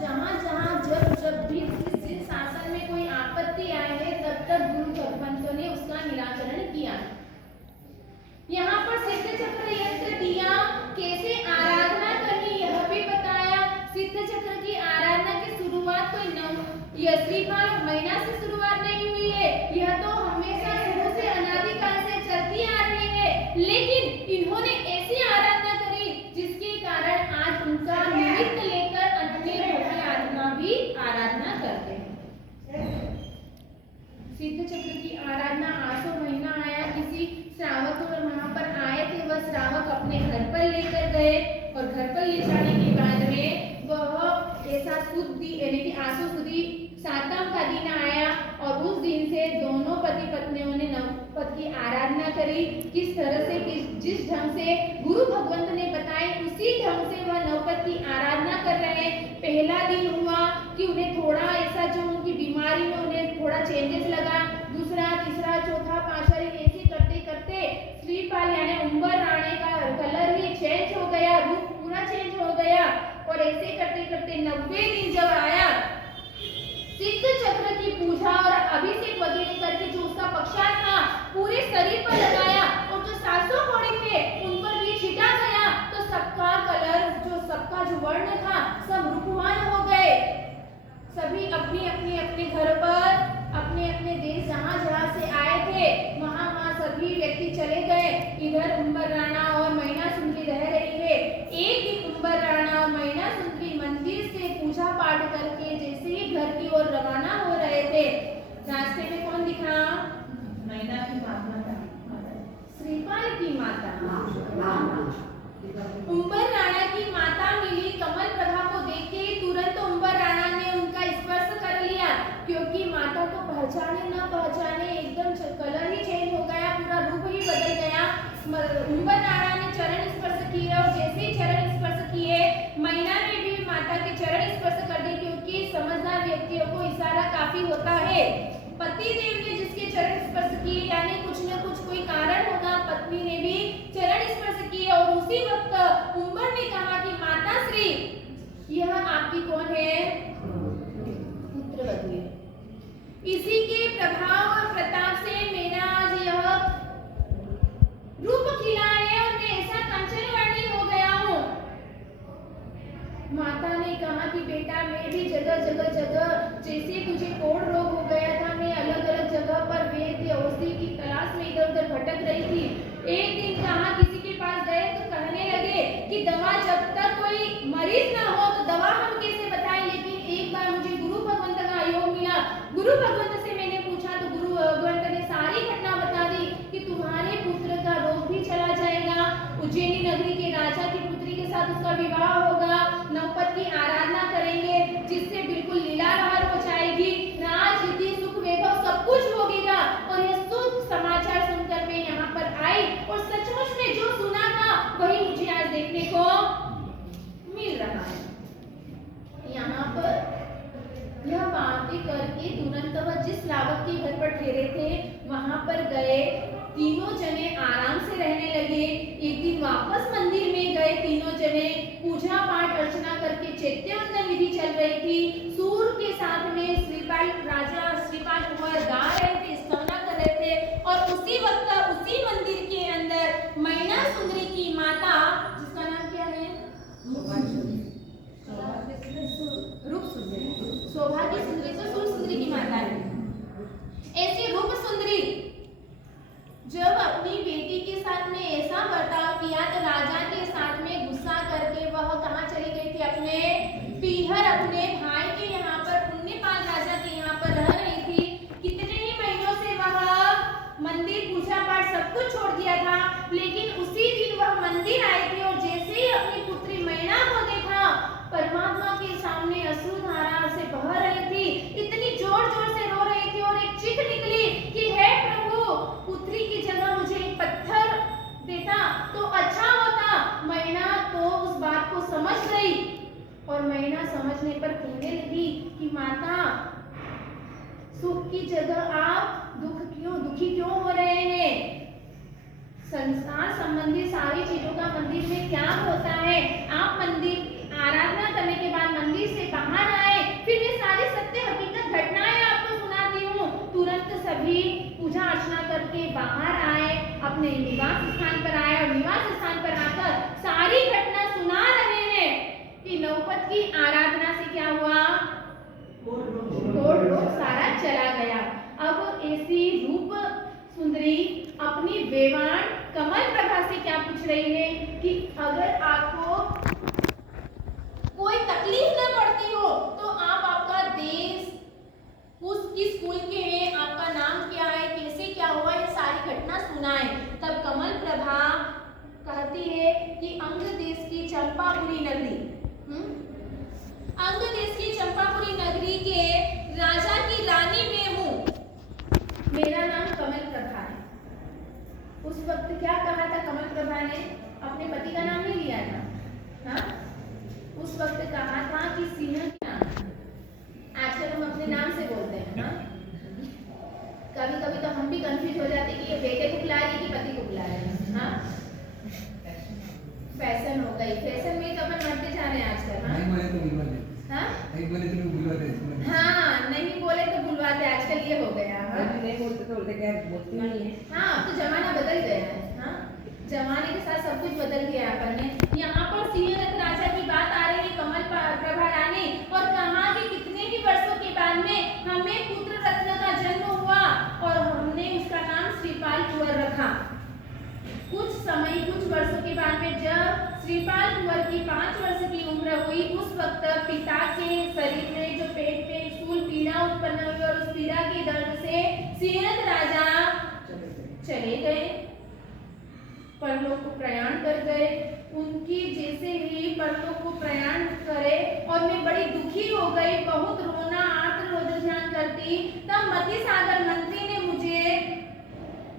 जहाँ जहाँ जब जब भी जिस शासन में कोई आपत्ति आए है तब तक गुरु भगवंतों ने उसका निराकरण किया। यहाँ पर सिद्ध चक्र यंत्र दिया, कैसे आराधना करनी यह भी बताया। सिद्ध चक्र की आराधना की शुरुआत कोई श्रीपाल महीना से शुरुआत नहीं हुई है, यह तो हमेशा शुरू से अनादिकाल से चलती आ रही है, लेकिन इन्होंने ऐसी आराधना करी जिसके कारण आज उनका निमित्त लेकर अन्य भव्य आत्मा भी आराधना करते हैं। सिद्ध चक्र की आराधना आसो महीना आया, किसी श्रावक और वहां पर आए थे, वह श्रावक अपने घर पर लेकर गए और घर पर ले जाने के बाद में वह ऐसा शुद्धि यानी कि आसो सुदी सातम का दिन आया और उस दिन से दोनों पति पत्नियों ने नवपद की आराधना करी। किस तरह से जिस ढंग से गुरु भगवंत ने बताए उसी ढंग से वह नवपद की आराधना कर रहे हैं। पहला दिन हुआ कि उन्हें थोड़ा ऐसा जो उनकी बीमारी में उन्हें थोड़ा चेंजेस लगा, दूसरा तीसरा चौथा पांचवा दिन ऐसे करते करते श्रीपाल यानी उम्बर राणे का कलर ही चेंज हो गया, रूप पूरा चेंज हो गया और ऐसे करते करते 90 दिन जब आया, सिद्ध चक्र की पूजा और अभिषेक वगैरह करके जो उसका पक्षात था पूरे शरीर पर लगाया और जो 700 घोड़े थे उन पर भी छिटा गया, तो सबका कलर सबका जो वर्ण था सब रूपवान हो गए। सभी अपने घर पर अपने अपने देश जहाँ से आए थे वहाँ सभी व्यक्ति चले गए। इधर उम्बर राणा और मैना सुंदरी रह रही है। एक दिन उम्बर राणा और मैना सुंदरी मंदिर से पूजा पाठ करके जैसे ही घर की ओर रवाना हो रहे थे, रास्ते में कौन दिखा? मैना की माता, श्रीपाल की माता। उम्बर राणा की माता मिली, कमल प्रभा को देख के तुरंत उम्बर राणा ने उनका स्पर्श कर लिया, क्योंकि माता को पहचाने न पहचाने एकदम कलर ही चेंज हो गया, पूरा रूप ही बदल गया। उम्बर राणा ने चरण स्पर्श किए और जैसे ही चरण स्पर्श किए मैना ने भी माता के चरण स्पर्श कर दिए, क्योंकि समझदार व्यक्तियों को इशारा काफी होता है। पति देव ने जिसके चरण स्पर्श किए यानी कुछ न कुछ कोई कारण होगा, पत्नी ने भी चरण स्पर्श किए और उसी वक्त उम्बर ने कहा कि माता श्री यह आपकी कौन है? पुत्रवधू है। इसी के प्रभाव और प्रताप से मेरा आज यह रूप खिला है और मैं ऐसा कंचन वर्णी हो गया हूँ। माता ने कहा कि बेटा मैं भी जगह जैसे तुझे कोढ़ रोग हो गया था, मैं अलग अलग जगह पर वैद्य औषधि की तलाश में इधर उधर भटक रही थी। एक दिन कहा किसी के पास गए तो कहने लगे कि दवा जब तक कोई मरीज ना हो तो दवा हम कैसे बताएं, लेकिन एक बार मुझे गुरु भगवंत का योग मिला। गुरु भगवंत से मैंने पूछा तो गुरु भगवंत ने सारी घटना बता दी कि तुम्हारे पुत्र का रोग भी चला जाएगा, उज्जैनी नगरी के राजा की पुत्री के साथ उसका विवाह होगा, नवपद की आराधना करेंगे जिससे बिल्कुल लीलाधार हो जाएगी, राजनीति सुख वैभव सब कुछ होगेगा। और यह शुभ समाचार सुनकर मैं यहाँ पर आई और सचमुच में जो सुना था वही मुझे आज देखने को मिल रहा है। यहाँ पर यह बातें करके तुरंत वह जिस श्रावक के घर पर ठहरे थे वहां पर गए। तीनों जने आराम से रहने लगे। एक दिन वापस मंदिर में गए, तीनों जने पूजा पाठ अर्चना करके चैत्यवंदन विधि चल रही थी। सूर के साथ में श्रीपाल राजा श्रीपाल कुंवर गा रहे थे, स्तवना कर रहे थे और उसी वक्त उसी मंदिर के अंदर मैना सुंदरी की माता, जिसका नाम क्या है? रूप सुंदरी, सौभाग्य सुंदरी तो सूर सुंदरी की माता है। ऐसी रूप सुंदरी जब अपनी बेटी के साथ में ऐसा बर्ताव किया तो राजा के साथ में गुस्सा करके वह कहाँ चली गई थी? अपने पीहर, अपने भाई के यहाँ पर, पुण्यपाल राजा के यहाँ पर रह रही थी। कितने ही महीनों से वह मंदिर पूजा पाठ सब कुछ छोड़ दिया था, लेकिन उसी दिन वह मंदिर आई थी और जैसे ही अपनी पुत्री मैना को देखा, परमात्मा के सामने अश्रुधारा से बह रही थी, इतनी जोर जोर से रो रही थी और एक चीख निकली कि हे प्रभु, पुत्री की जगह मुझे एक पत्थर देता तो अच्छा होता। मैना तो उस बात को समझ गई और मैना समझने पर कहने लगी कि माता, सुख की जगह आप दुखी क्यों हो रहे हैं? संसार संबंधी सारी चीजों का मंदिर में क्या होता है? आप मंदिर आराधना करने के बाद मंदिर से बाहर चंपापुरी नगरी। अंग देश की चंपापुरी नगरी के राजा की रानी में हूँ। मेरा नाम कमल प्रभा है। उस वक्त क्या कहा था कमल प्रभा ने? अपने पति का नाम नहीं लिया था। हाँ, उस वक्त कहा था कि सिंह का नाम। आजकल हम अपने नाम से बोलते हैं। हाँ, कभी कभी तो हम भी कंफ्यूज हो जाते कि ये बेटे को बुला रही है कि पति को बुला रही है। हाँ, फैशन हो गई। फैशन में तो अपन बढ़ते जा रहे हैं आजकल। हाँ, नहीं बोले तो बुलवा दे। हाँ, नहीं बोले तो बुलवा दे। हाँ, नहीं बोले तो बुलवाते, आजकल ये हो गया। हाँ, नहीं बोलते तो बोलते क्या बोलती नहीं है। हाँ, अब तो जमाना बदल गया है। हाँ, जमाने के साथ सब कुछ बदल गया है। अपन ने यहाँ पर सिंहरथ राजा की बात आ रही है, कमल प्रभा रानी, और कहा कि कितने ही वर्षों के बाद में हमें पुत्र रत्न का जन्म हुआ और हमने उसका नाम श्रीपाल कुंवर रखा। कुछ वर्षों के बाद में जब श्रीपाल कुंवर की 5 वर्ष की उम्र हुई, उस वक्त पिता के शरीर में जो पेट पे स्थूल पीड़ा उत्पन्न हुई और उस पीड़ा के दर्द से सिंहरथ राजा चले गए, परलोक को प्रयाण कर गए। उनकी जैसे ही परलोक को प्रयाण करे और मैं बड़ी दुखी हो गई, बहुत रोना आर्त ध्यान करती, तब मती सागर मंत्री ने मुझे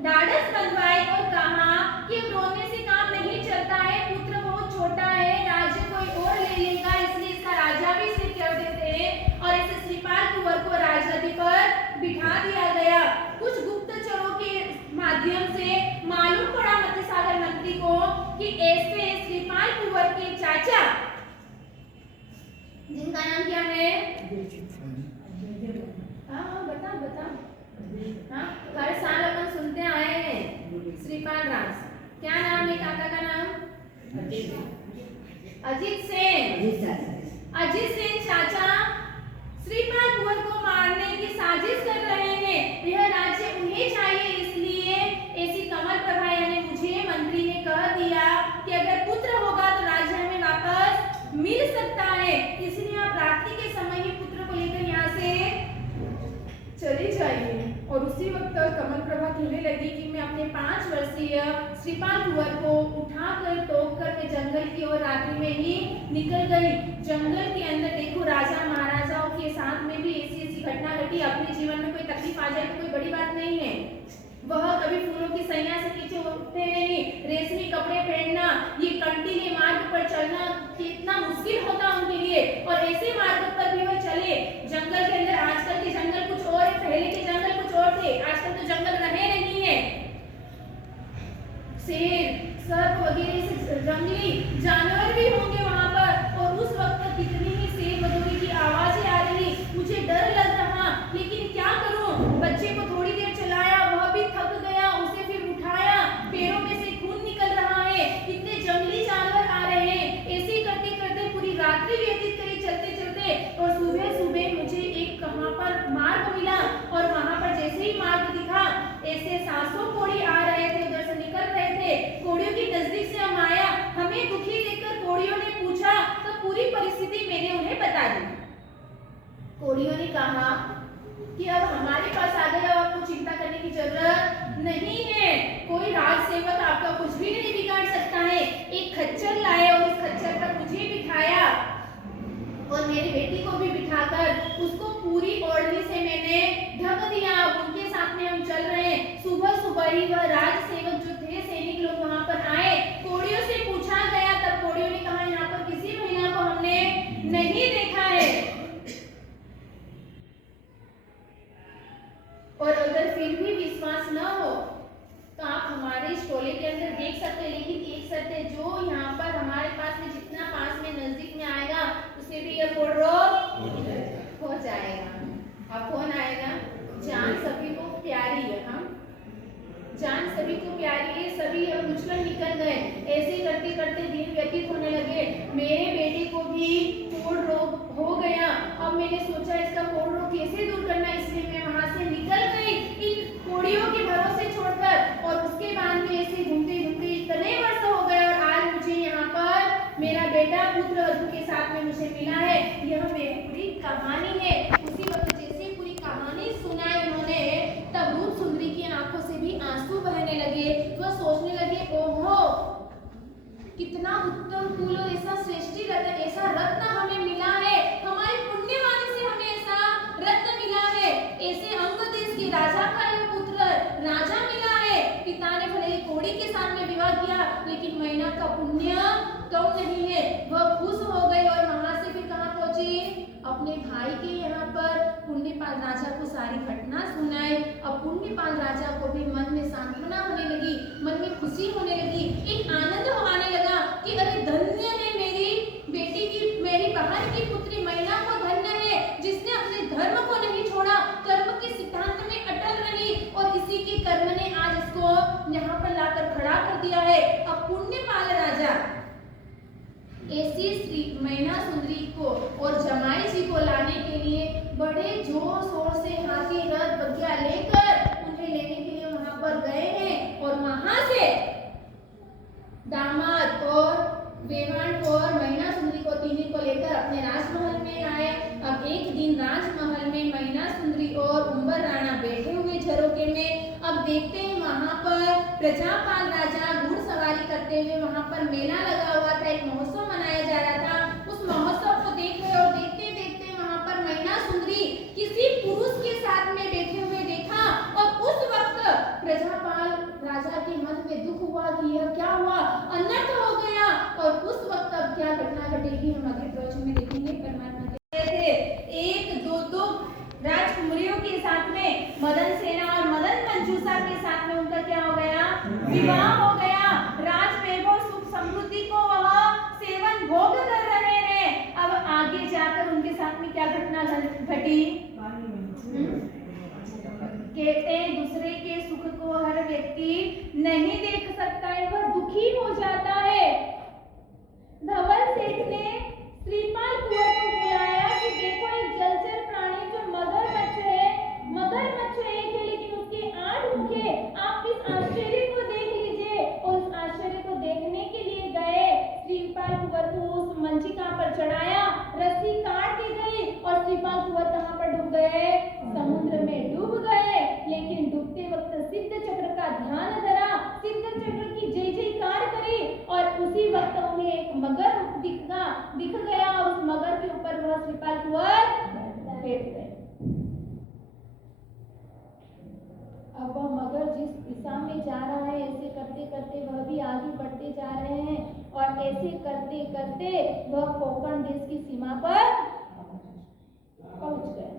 ढाढ़स बंधवाई और कहा कि रोने से काम नहीं चलता है, पुत्र बहुत छोटा है, राज्य कोई और ले लेगा, इसलिए इसका राजा भी सिर कर देते हैं। और ऐसे श्रीपाल कुंवर को राजगद्दी पर बिठा दिया गया। कुछ गुप्तचरों के माध्यम से मालूम पड़ा मती सागर मंत्री को कि ऐसे श्रीपाल कुंवर के चाचा, जिनका नाम क्या है? हाँ, बताओ। हाँ, हर साल अपन सुनते आए हैं श्रीपाल राज। क्या नाम है काका का नाम? अजीत सेन चाचा श्रीपाल कुंवर को मारने की साजिश कर रहे हैं। यह राज्य उन्हें चाहिए, इसलिए ऐसी कमल प्रभा यानी मुझे मंत्री ने कह दिया कि अगर पुत्र होगा तो राज्य हमें वापस मिल सकता है, इसलिए आप रात्रि के समय ही पुत्र को लेकर यहाँ से चली जाइए। और उसी वक्त कमल प्रभा कहने लगी कि मैं अपने 5 वर्षीय श्रीपाल कुंवर को उठाकर टोककर मैं जंगल की ओर रात्रि में ही निकल गई। जंगल के अंदर देखो, राजा महाराजाओं के साथ में भी ऐसी घटना घटी। अपने जीवन में कोई तकलीफ आ जाए तो कोई बड़ी बात नहीं है। वह कभी फूलों की सैया से नीचे उठते नहीं, रेशमी कपड़े पहनना, ये कंटीले मार्ग पर चलना कितना मुश्किल होता उनके लिए, और ऐसे मार्ग पर भी वो चले जंगल के अंदर। आजकल के जंगल कुछ और है, पहले के जंगल कुछ और थे, आजकल तो जंगल रहे नहीं है। शेर, सर्प वगैरह से जंगली जानवर भी होंगे वहां पर, और उस वक्त कितनी ही शेर वगैरह की आवाजें आ रही। मुझे डर लग रहा, लेकिन क्या करूं? बच्चे को थोड़ी देर चलाया, वह भी थक गया, उसे फिर उठाया, पैरों में से खून निकल रहा है, इतने जंगली जानवर आ रहे हैं। ऐसे करते करते पूरी रात्रि व्यतीत करी चलते चलते, और सुबह मुझे एक कहां पर मार्ग मिला, और वहां पर जैसे ही मार्ग दिखा, ऐसे 700 कोढ़ी आ रहे थे, उधर से निकल रहे थे। कोढ़ियों के नजदीक से हम आया, हमें दुखी देखकर कोढ़ियों ने पूछा, तो पूरी परिस्थिति मैंने उन्हें बता दी। कोढ़ियों ने कहा कि अब हमारे पास आ गए, आपको चिंता करने की जरूरत नहीं है, कोई राज सेवक आपका कुछ भी नहीं बिगाड़ सकता है। एक खच्चर लाए और उस खच्चर पर मुझे बिठाया और मेरी बेटी को भी बिठाकर उसको पूरी ओढ़नी से मैंने ढक दिया। उनके साथ में हम चल रहे हैं। सुबह ही वह राज सेवक जो थे, सैनिक लोग वहां पर आए। कोढ़ियों से पूछा गया, तब कोढ़ियों ने कहा यहाँ पर किसी महिला को हमने नहीं देखा है। और अगर फिर भी विश्वास न हो तो आप हमारे इस टोले के अंदर देख सकते हैं, लेकिन एक शर्त है, जो यहाँ पर हमारे पास में जितना पास में नजदीक में आएगा उसे भी यह कोढ़ रोग हो जाएगा। अब कौन आएगा? जान सभी को प्यारी है। हम जान सभी को प्यारी है, सभी अब मुझकर निकल गए। ऐसे करते करते दिन व्यतीत होने लगे। मेरे बेटे को भी कोढ़ रोग हो गया। अब मैंने सोचा इसका कोढ़ रोग कैसे दूर करना, इसलिए मैं वहां से निकल गई इन कोढ़ियों के भरोसे छोड़कर। और उसके बाद में ऐसे घूमते घूमते इतने वर्ष हो गए, और आज मुझे यहाँ पर मेरा बेटा पुत्र वधू के साथ में मुझे मिला है। यह मेरी पूरी कहानी है। उसी वक्त जैसे पूरी कहानी सुनाई उन्होंने, तब रूप सुंदरी की आंखों से भी आंसू बहने लगे। वह सोचने लगे, ओहो कितना उत्तम कुल और ऐसा श्रेष्ठी उसी श्री मैना सुंदरी को और जमाई जी को लाने के लिए बड़े जोर शोर से हाथी रथ बगिया लेकर उन्हें लेने के लिए वहां पर गए हैं। और वहां से दामाद और बेवान को और मैना सुंदरी को तीनों को लेकर अपने राजमहल में आए। अब एक दिन राजमहल में मैना सुंदरी और उम्बर राणा बैठे हुए झरोके में। अब देखते हैं वहां पर प्रजापाल राजा घुड़सवारी करते हुए वहां पर मेला लगा हुआ था, एक महोत्सव मनाया जा रहा था। उस महोत्सव को देख रहे और देखते देखते वहां पर मैना सुंदरी किसी पुरुष के साथ में बैठे हुए देखा। और उस वक्त प्रजापाल राजा के मन में दुख हुआ कि यह क्या हुआ, अनर्थ हो गया। और उस वक्त अब क्या घटना घटेगी हम अगले प्रवचन में देखेंगे। परमात्मा थे एक दो राजकुमारियों के साथ में मदन सेना और मदन मंजूषा के साथ में उनका क्या हो गया, विवाह हो गया। राज वैभव सुख समृद्धि को वह सेवन भोग कर रहे हैं। अब आगे जाकर उनके साथ में क्या घटना घटी, कहते हैं दूसरे के सुख को हर व्यक्ति नहीं देख सकता है, वह दुखी हो जाता है। धवल सेठ ने श्रीपाल कुंवर को बुलाया कि देखो एक जलचर प्राणी जो मगरमच्छ है, मगरमच्छ एक है लेकिन उसके 8 मुख है, आप इस आश्चर्य को देख लीजिए। और उस आश्चर्य को देखने के लिए गए। श्रीपाल कुंवर को उस मंचिका पर चढ़ाया, रस्सी काट दी गई और श्रीपाल कुंवर कहां पर डूब गए, समुद्र में डूब गए। लेकिन डूबते वक्त सिद्ध चक्र का ध्यान धरा, सिद्ध चक्र की जय जयकार करी और उसी वक्त उन्हें एक मगर दिख गया और उस मगर के ऊपर वह श्रीपाल कुंवर बैठ गए। अब वह मगर जिस दिशा में जा रहा है ऐसे करते करते वह भी आगे बढ़ते जा रहे हैं। और ऐसे करते करते वह कोंकण देश की सीमा पर पहुंच गए।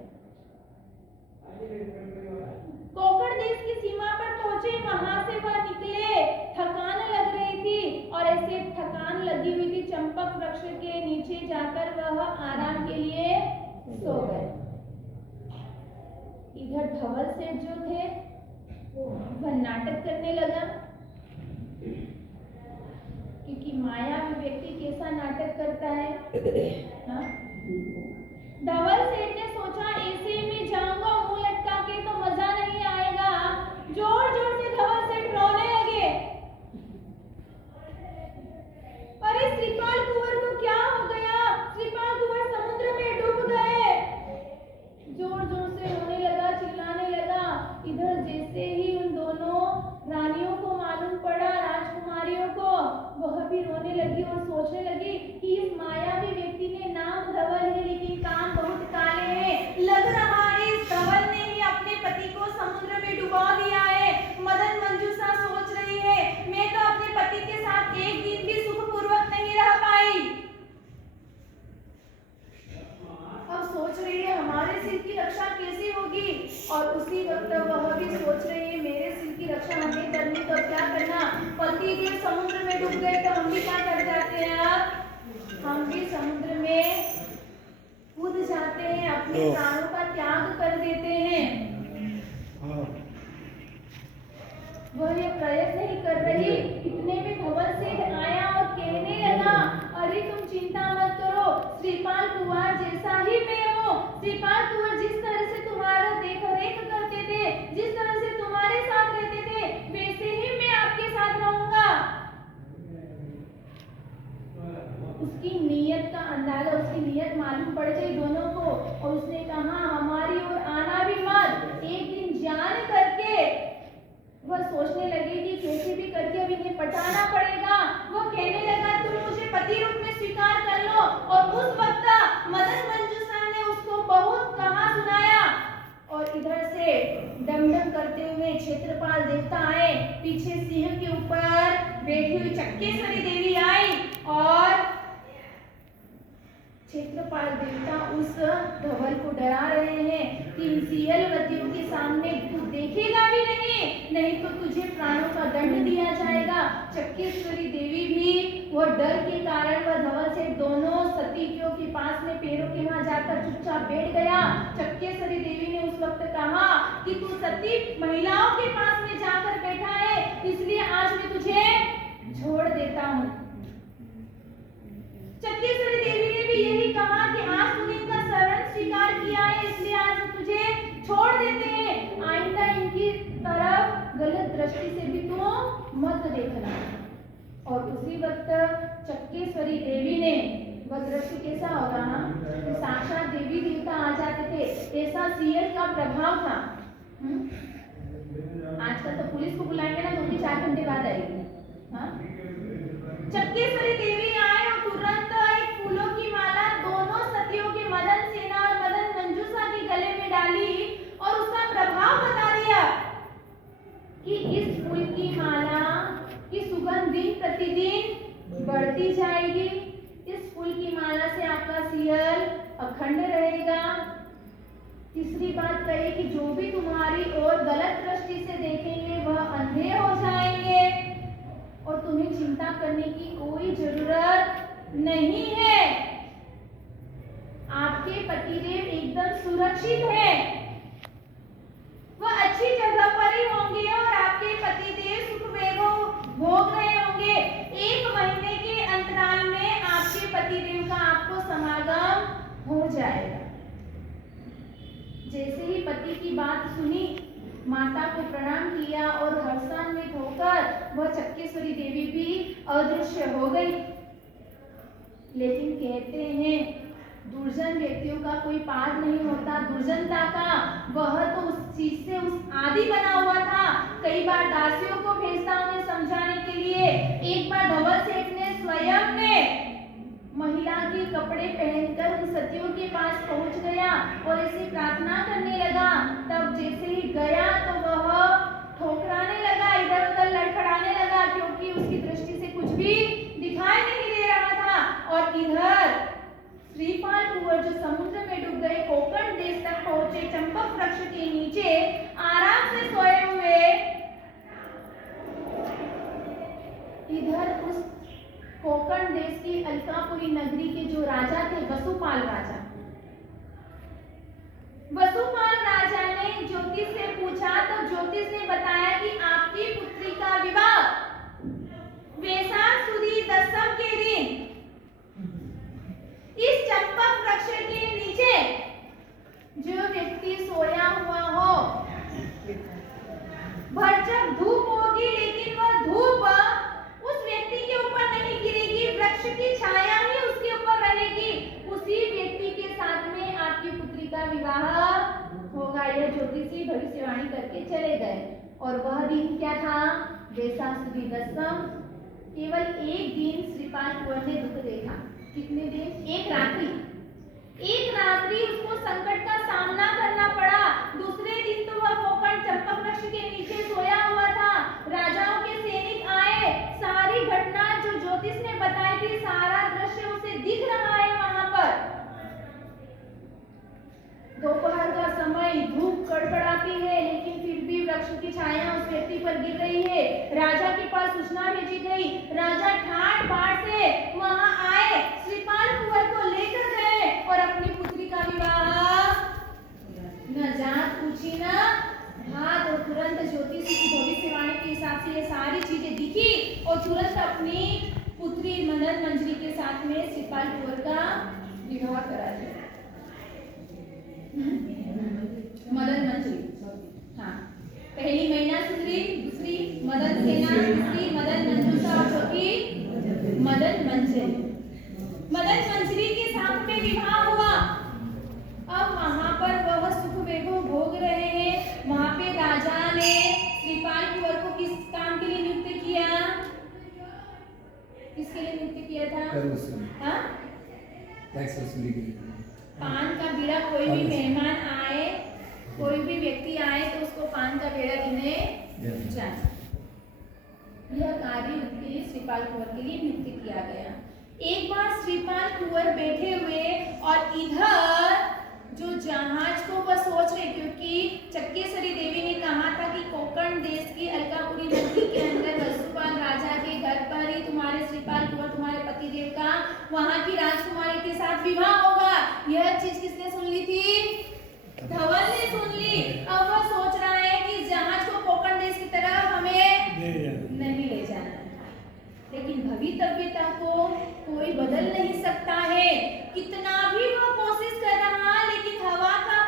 कोंकण देश की सीमा पर पहुंचे, वहां से वह निकले। थकान लग रही थी और ऐसे थकान लगी हुई थी, चंपक वृक्ष के नीचे जाकर वह आराम के लिए सो गए। इधर धवल सेठ जो थे वह नाटक करने लगा, क्योंकि मायावी व्यक्ति कैसा नाटक करता है। हाँ? धवल सेठ ने सोचा ऐसे में जाऊंगा मुंह लटका के तो मजा नहीं आएगा। जोर जोर से धवल सेठ रोने लगे। अरे श्रीपाल कुंवर को क्या हो गया, श्रीपाल कुंवर समुद्र में डूब गए। जोर जोर से रोने लगा, चिल्लाने लगा। इधर जैसे ही उन दोनों रानियों को मालूम पड़ा, राजकुमारियों को, वह भी रोने लगी और सोचने लगी कि इस मायावी व्यक्ति ने नाम धवल है लेकिन काम बहुत काले हैं। लग रहा है इस धवल ने ही अपने पति को समुद्र में डुबा दिया है। मदन मंजूषा सोच रही है मैं तो अपने पति के साथ एक दिन भी सुखपूर्वक नहीं रह पाई। अब सोच रही है हमारे सिर की रक्षा कैसे होगी। और उसी वक्त वह भी सोच रही है मेरे सिर की रक्षा हमें करनी तो क्या करना, पति भी समुद्र में डूब गए तो हम भी क्या कर जाते हैं, अब हम भी समुद्र में कूद जाते हैं, अपने प्राणों का त्याग कर देते हैं। वह ये प्रयत्न ही कर रही, इतने में धवल सेठ आया और कहने लगा अरे तुम चिंता मत करो, श्रीपाल कुंवर जैसा ही मैं हूँ। श्रीपाल कुंवर जिस तरह से तुम्हारा देख रेख करते थे, जिस तरह से तुम्हारे साथ रहते थे, वैसे ही मैं आपके साथ रहूंगा। उसकी नीयत का अंदाजा, उसकी नीयत मालूम पड़ गई दोनों को। और उसने कहा हमारी ओर आना भी मत, एक दिन जान करके। वह सोचने लगी कि कैसे भी करके अब इन्हें पटाना पड़ेगा। वो कहने लगा तुम मुझे पति रूप में स्वीकार कर लो। और उस वक्त मदन मंजूषा ने उसको बहुत कहा सुनाया। और इधर से डमडम करते हुए क्षेत्रपाल देवता आए, पीछे सिंह के ऊपर बैठी हुई चक्केश्वरी देवी आई। और क्षेत्रपाल देवता उस धवल को डरा रहे हैं कि इन सियलवतियों के सामने तू देखेगा भी नहीं तो तुझे प्राणों का दंड दिया जाएगा। चक्केश्वरी देवी भी वो डर के कारण वह धवल से दोनों सतीयों के पास में पैरों के वहां जाकर चुपचाप बैठ गया। चक्केश्वरी देवी ने उस वक्त कहा कि तू सती महिलाओं के पास में जाकर बैठा है, इसलिए आज मैं तुझे छोड़ देता हूँ। चक्केश्वरी है, इसलिए आज तुझे छोड़ देते हैं, आइंदा इनकी तरफ गलत दृष्टि से भी तो मत देखना। और उसी वक्त चक्केश्वरी देवी ने, वह दृश्य कैसा होगा ना, साक्षात देवी देवता आ जाते थे, ऐसा सीएल का प्रभाव था। आजकल तो पुलिस को बुलाएंगे ना, 2-4 घंटे बाद आएगी। हाँ, चक्केश्वरी देवी आए और तुरंत एक फूलों की माला दोनों सतियों के मदन सेना और मदन मंजूषा के गले में डाली और उसका प्रभाव बता दिया कि इस फूल की माला की सुगंध दिन प्रतिदिन बढ़ती जाएगी, इस फूल की माला से आपका सीयल अखंड रहेगा। तीसरी बात कही कि जो भी तुम्हारी ओर गलत दृष्टि से देखेंगे वह अंधे हो जाएंगे और तुम्हें चिंता करने की कोई जरूरत नहीं है। आपके पतिदेव एकदम सुरक्षित है, वह अच्छी जगह पर ही होंगे और आपके पतिदेव सुख वैभव भोग रहे होंगे। 1 महीने के अंतराल में आपके पतिदेव का आपको समागम हो जाएगा। जैसे ही पति की बात सुनी, माता को प्रणाम किया और हर्षान्वित होकर वह चक्केश्वरी देवी भी अदृश्य हो गई। लेकिन कहते हैं दुर्जन व्यक्तियों का कोई पार नहीं होता, दुर्जनता का वह तो उस चीज से उस आदि बना हुआ था। कई बार दासियों को भेजता उन्हें समझाने के लिए। एक बार धवल सेठ ने स्वयं ने महिला के कपड़े पहनकर उन सतियों के पास पहुंच गया और ऐसी प्रार्थना करने लगा। तब जैसे ही गया तो वह ठोकराने लगा, इधर उधर लड़खड़ाने लगा, क्योंकि उसकी दृष्टि से कुछ भी दिखाई नहीं दे रहा था। और इधर श्रीपाल कुंवर जो समुद्र में डूब गए, कोकण देश तक पहुंचे, चंपक वृक्ष के नीचे आराम से सोए हुए, इधर उस कोकण देश की अलकापुरी नगरी के जो राजा थे, वसुपाल राजा, वसुपाल राजा ने ज्योतिष से पूछा तो ज्योतिष ने बताया कि आपकी पुत्री का विवाह वैशाख सुदी 10 के दिन इस चंपक वृक्ष के नीचे जो व्यक्ति सोया हुआ हो, भरचक धूप होगी, लेकिन वह धूप उस व्यक्ति के ऊपर नहीं गिरेगी, वृक्ष की छाया ही उसके ऊपर रहेगी। उसी व्यक्ति के साथ में आपकी पुत्री का विवाह होगा। यह ज्योतिषी भविष्यवाणी करके चले गए। और वह दिन क्या था? वैशाख सुदी 10। केवल एक दिन श्रीपाल कुंवर ने दुख देखा। कितने दिन? एक रात्रि। एक रात्रि उसको संकट का सामना करना पड़ा। दूसरे दिन तो वह कोकण चंपक वृक्ष के नीचे सोया हुआ था। राजाओं के सैनिक आए, सारी घटना जो ज्योतिष ने बताई थी, सारा दृश्य उसे दिख रहा है वहां पर। दोपहर का समय, धूप कड़कड़ाती है, लेकिन फिर भी वृक्ष की छाया उस व्यक्ति पर गिर रही है। राजा के पास सूचना भेजी गई। राजा ठाट बाट से वहां आए, श्रीपाल कुंवर को लेकर गए और अपनी पुत्री का विवाह न जात पूछी न भात। और तुरंत ज्योतिषी की भविष्यवाणी के हिसाब से ये सारी चीजें दिखी और तुरंत अपनी पुत्री मदन मंजरी के साथ में श्रीपाल कुंवर का विवाह करा दिया। मदन मंजरी, हाँ, पहली मैना सुंदरी, दूसरी मदन सेना, तीसरी मदन मंजूषा, चौथी मदन मंजरी। मदन मंजरी के साथ में विवाह हुआ। अब वहां पर वह सुख वैभव भोग रहे हैं। वहां पे राजा ने श्रीपाल कुंवर को किस काम के लिए नियुक्त किया? किसके लिए नियुक्त किया था? हाँ? पान का बीड़ा, कोई भी मेहमान आए, कोई भी व्यक्ति आए तो उसको पान का बीड़ा देने जाए। यह कार्य उनके श्रीपाल कुंवर के लिए नियुक्त किया गया। एक बार श्रीपाल कुंवर बैठे हुए और इधर जो जहाज को वह सोच रहे, क्योंकि चक्केश्वरी देवी ने कहा था कि कोकण देश की अलकापुरी नगरी के अंदर वसुपाल राजा के घर पर ही तुम्हारे श्रीपाल कुंवर, तुम्हारे पतिदेव का वहां की राजकुमारी के साथ विवाह होगा। यह चीज किसने सुन ली थी? धवल ने सुन ली। अब वह सोच रहा है कि जहाज को कोकण देश की तरफ हमें नहीं ले जाना, लेकिन भवितव्यता को कोई बदल नहीं सकता है। कितना भी वह कोशिश कर रहा, लेकिन हवा का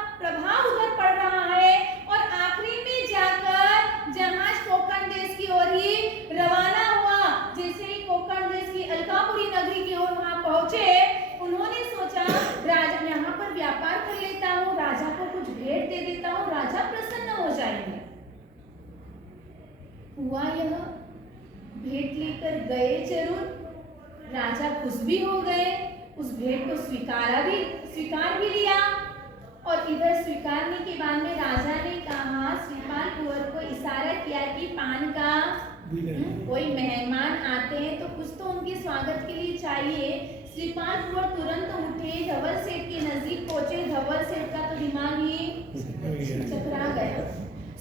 हुआ यह, भेंट लेकर गए जरूर, राजा खुश भी हो गए, उस भेंट को स्वीकार भी लिया। और इधर स्वीकारने के बाद में राजा ने कहा, श्रीपाल कुंवर को इशारा किया कि पान का कोई मेहमान आते हैं तो कुछ तो उनके स्वागत के लिए चाहिए। श्रीपाल कुंवर तुरंत उठे, धवल सेठ के नजदीक पहुंचे। धवल सेठ का तो दिमाग ही चकरा गया,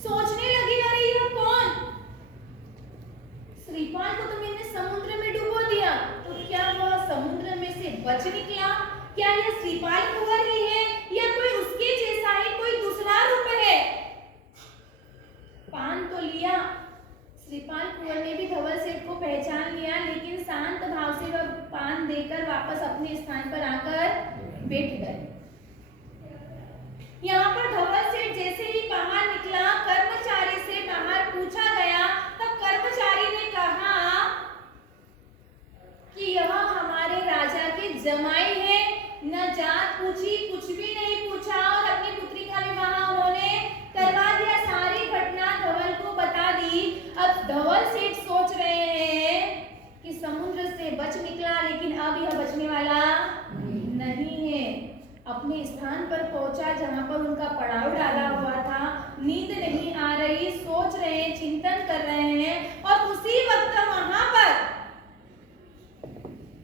सोचने लगे अरे यह कौन, श्रीपाल को तो मैंने समुद्र में डुबो दिया, तो क्या वह समुद्र में से बच निकला? क्या यह श्रीपाल कुंवर ही है या कोई उसके जैसा ही कोई दूसरा रूप है? पान तो लिया, श्रीपाल कुंवर ने भी धवल सेठ को पहचान लिया, लेकिन शांत भाव से वह पान देकर वापस अपने स्थान पर आकर बैठ गए। यहाँ पर धवल सेठ जैसे ही बाहर निकला, कर्मचारी से बाहर पूछा गया, तब कर्मचारी ने कहा कि यह हमारे राजा के जमाई है। न जात पूछी, कुछ भी नहीं पूछा, और अपनी पुत्री का विवाह उन्होंने करवा दिया। सारी घटना धवल को बता दी। अब धवल सेठ सोच रहे हैं कि समुद्र से बच निकला, लेकिन अब यह बचने वाला नहीं है। अपने स्थान पर पहुंचा जहां पर उनका पड़ाव डाला हुआ था, नींद नहीं आ रही, सोच रहे हैं, चिंतन कर रहे हैं, और उसी वक्त वहां पर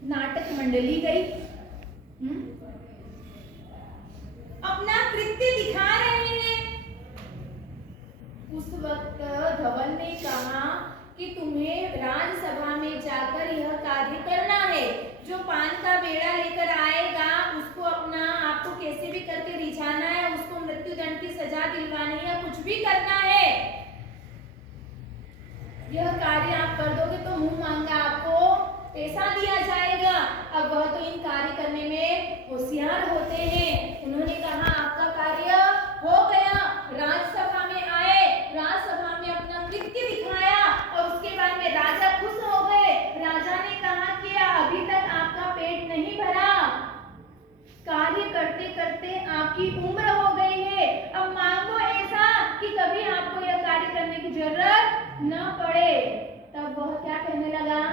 नाटक मंडली गई, अपना कृत्य दिखा रहे हैं। उस वक्त धवल ने कहा कि तुम्हें राज्यसभा में जाकर यह कार्य करना है। जो पान का बेड़ा लेकर आएगा उसको अपना आपको कैसे भी करके रिझाना है, उसको मृत्युदंड की सजा दिलवानी है, कुछ भी करना है। यह कार्य आप कर दोगे तो मुंह मांगा आपको पैसा दिया जाएगा। अब वह तो इन कार्य करने में होशियार होते हैं। उन्होंने कहा आपका कार्य हो गया, राज्यसभा में आए, राज्यसभा में अपना कृत्य दिखाया, और उसके बाद में राजा खुश हो गए। राजा ने कहा कि अभी तक आपका पेट नहीं भरा, कार्य करते करते आपकी उम्र हो गई है, अब मांगो ऐसा कि कभी आपको यह कार्य करने की जरूरत न पड़े। तब वह क्या कहने लगा,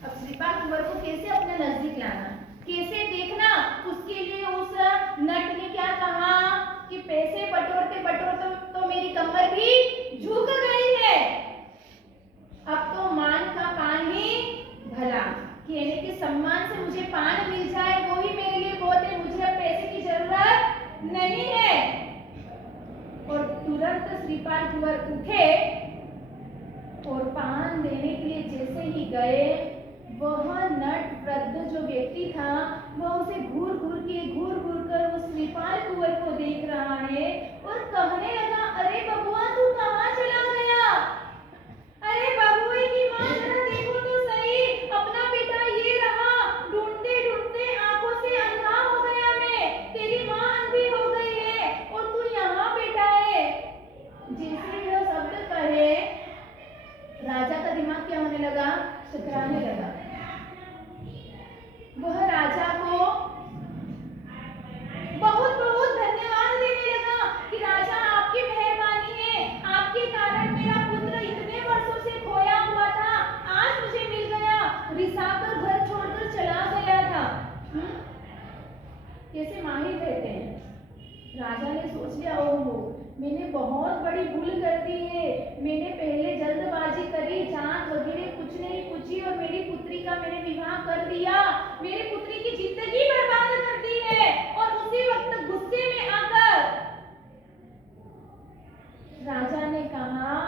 अब श्रीपाल कुंवर को कैसे अपने नजदीक लाना, कैसे देखना, उसके लिए उस नट ने क्या कहा कि पैसे बटोरते बटोरते तो मेरी कमर भी झुक गई है, अब तो मान का पान ही भला, कहने के सम्मान से मुझे पान मिल जाए वो ही मेरे लिए बहुत है, मुझे अब पैसे की जरूरत नहीं है। और तुरंत श्रीपाल कुंवर उठे और पान देने के लिए जैसे ही गए, वह नट वृद्ध जो व्यक्ति था वह उसे घूर घूर कर उस श्रीपाल कुंवर को देख रहा है और कहने लगा, अरे बबुआ तू कहाँ चला गया? अरे बबुए की माँ जरा देखो तो सही, अपना बेटा ये रहा, ढूंढते ढूंढते आंखों से अंधा हो गया मैं, तेरी माँ अंधी हो गई है और तू यहाँ बैठा है। जैसे यह शब्द कहे, राजा का दिमाग क्या होने लगा, चकराने लगा। वह राजा को बहुत बहुत धन्यवाद देने लगा कि राजा आपकी मेहरबानी है, आपके कारण मेरा पुत्र इतने वर्षों से खोया हुआ था, आज मुझे मिल गया, रिसाकर घर छोड़कर चला गया था। कैसे माहिर रहते हैं। राजा ने सोच लिया, ओहो मैंने बहुत बड़ी भूल कर दी है, मैंने पहले जल्दबाजी करी, जांच वगैरह कुछ नहीं पूछी और मेरी पुत्री का मैंने विवाह कर दिया, मेरी पुत्री की जिंदगी बर्बाद कर दी है। और उसी वक्त गुस्से में आकर राजा ने कहा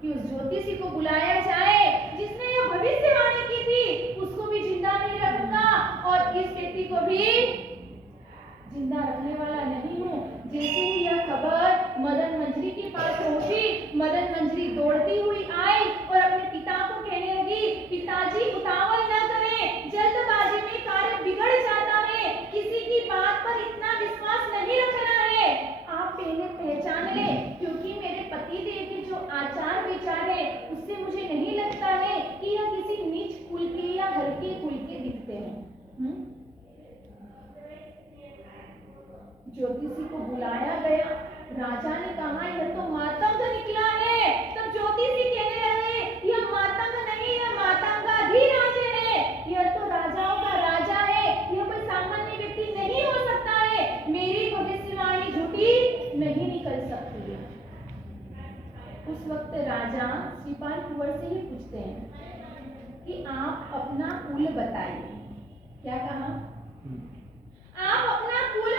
कि उस ज्योतिषी को बुलाया जाए जिसने यह भविष्यवाणी की थी, उसको भी जिंदा नहीं रखूंगा और इस व्यक्ति को भी जिंदा रखने वाला नहीं हूँ। जैसे ही यह खबर मदन मंजरी के पास पहुंची, मदन मंजरी दौड़ती हुई आई और अपने पिता को कहने लगी, पिताजी उतावल न करें, जल्दबाजी में कार्य बिगड़ जाता है, किसी की बात पर इतना विश्वास नहीं रखना है, आप पहले पहचान लें, क्योंकि मेरे पति देव के जो आचार विचार है उससे मुझे नहीं लगता है कि यह किसी नीच कुल के या हल्के कुल के दिखते हैं। ज्योतिषी को बुलाया गया, राजा ने कहा यह तो मातंग निकला है। तब ज्योतिषी कहने आप अपना कुल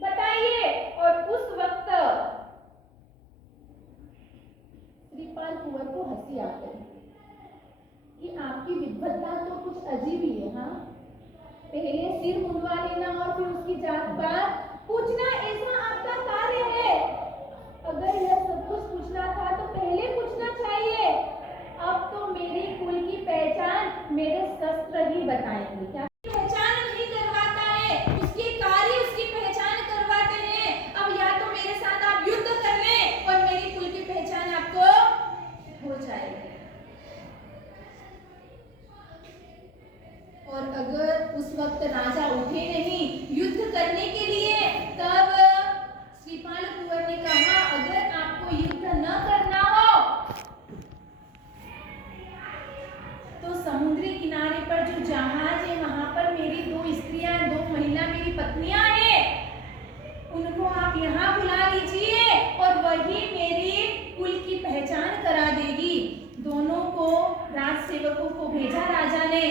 बताइए। और उस वक्त श्रीपाल कुंवर को हंसी आ गई कि आपकी विद्वत्ता तो कुछ अजीब ही है। हाँ, पहले सिर मुंडवा लेना और फिर उसकी जात पात पूछना, ऐसा आपका कार्य है। अगर यह सब कुछ पूछना था तो पहले पूछना चाहिए। अब तो मेरी कुल की पहचान मेरे शस्त्र ही बताएंगे। क्या पहचान नहीं करवाता है, उसके कार्य उसकी पहचान करवाते हैं। अब या तो मेरे साथ आप युद्ध कर लें और मेरी कुल की पहचान आपको हो जाएगी। और अगर उस वक्त राजा उठे नहीं युद्ध करने के लिए, तब श्रीपाल कुंवर ने कहा, अगर आपको युद्ध न करना हो तो समुद्री किनारे पर जो जहाज है वहां पर मेरी 2 स्त्रियां, 2 महिला मेरी पत्नियां हैं, उनको आप यहाँ बुला लीजिए और वही मेरी कुल की पहचान करा देगी। दोनों को, राज सेवकों को भेजा राजा ने।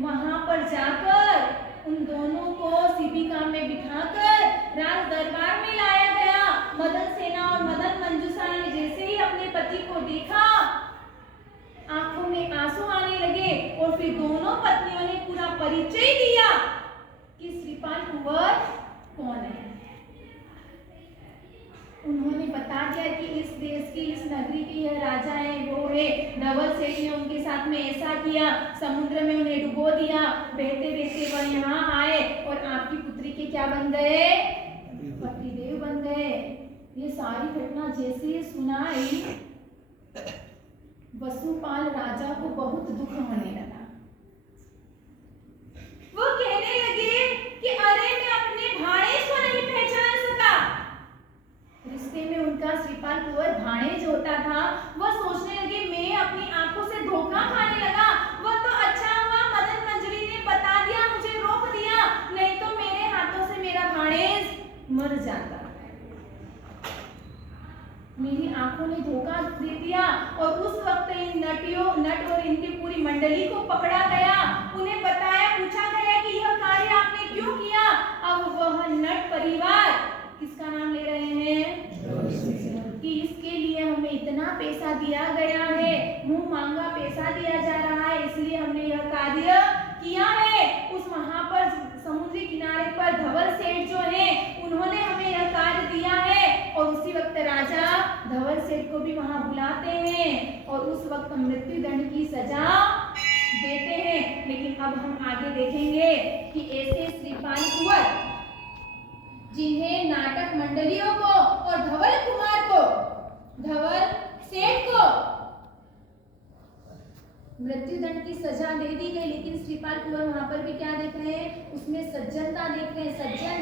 वहां पर जाकर उन दोनों को शिबिका में बिठाकर राज दरबार में लाया गया। मदन सेना और मदन मंजूषा ने जैसे ही अपने पति को देखा, आंखों में आंसू आने लगे और फिर दोनों पत्नियों ने पूरा परिचय दिया कि श्रीपाल कुंवर कौन है। उन्होंने बता दिया कि इस देश की, इस नगरी की यह राजा है, वो है। धवल सेठ ने उनके साथ में ऐसा किया, समुद्र में उन्हें डुबो दिया, बहते बहते वह यहाँ आए और आपकी पुत्री के क्या बन गए? पतिदेव बन गए। ये सारी घटना जैसे ही सुनाई, वसुपाल राजा को बहुत दुख होने लगा। वो कहने लगे कि अरे मैं अपने भाणेज को नहीं पहचान सका। रिश्ते में उनका श्रीपाल कुंवर भाणेज होता था। वह सोचने लगे मैं अपनी आंखों से धोखा खाने लगा। वह तो अच्छा हुआ मदन मंजरी ने बता दिया, मुझे रोक दिया, नहीं तो मेरे हाथों से मेरा भाणेज मर जाता। मेरी आंखों ने धोखा दे दिया। और उस वक्त इन नट और इनकी पूरी मंडली को पकड़ा गया। उन्हें बताया, पूछा गया कि यह कार्य आपने क्यों किया। अब वह नट परिवार किसका नाम ले रहे हैं कि इसके लिए हमें इतना पैसा दिया गया है, मुंह मांगा पैसा दिया जा रहा है, इसलिए हमने यह कार्य किया है। उस वहां पर समुद्री किनारे पर धवल सेठ जो है, उन्होंने हमें यह कार्य दिया है। और उसी वक्त राजा धवल सेठ को भी वहां बुलाते हैं और उस वक्त मृत्यु दंड की सजा देते हैं। लेकिन अब हम आगे देखेंगे कि ऐसे श्रीपाल कुंवर, जिन्हें नाटक मंडलियों को और धवल कुमार को, धवल सेठ को मृत्यु दंड की सजा दे दी गई, लेकिन श्रीपाल कुंवर वहां पर भी क्या देख रहे हैं? उसमें सज्जनता देख रहे हैं। सज्जन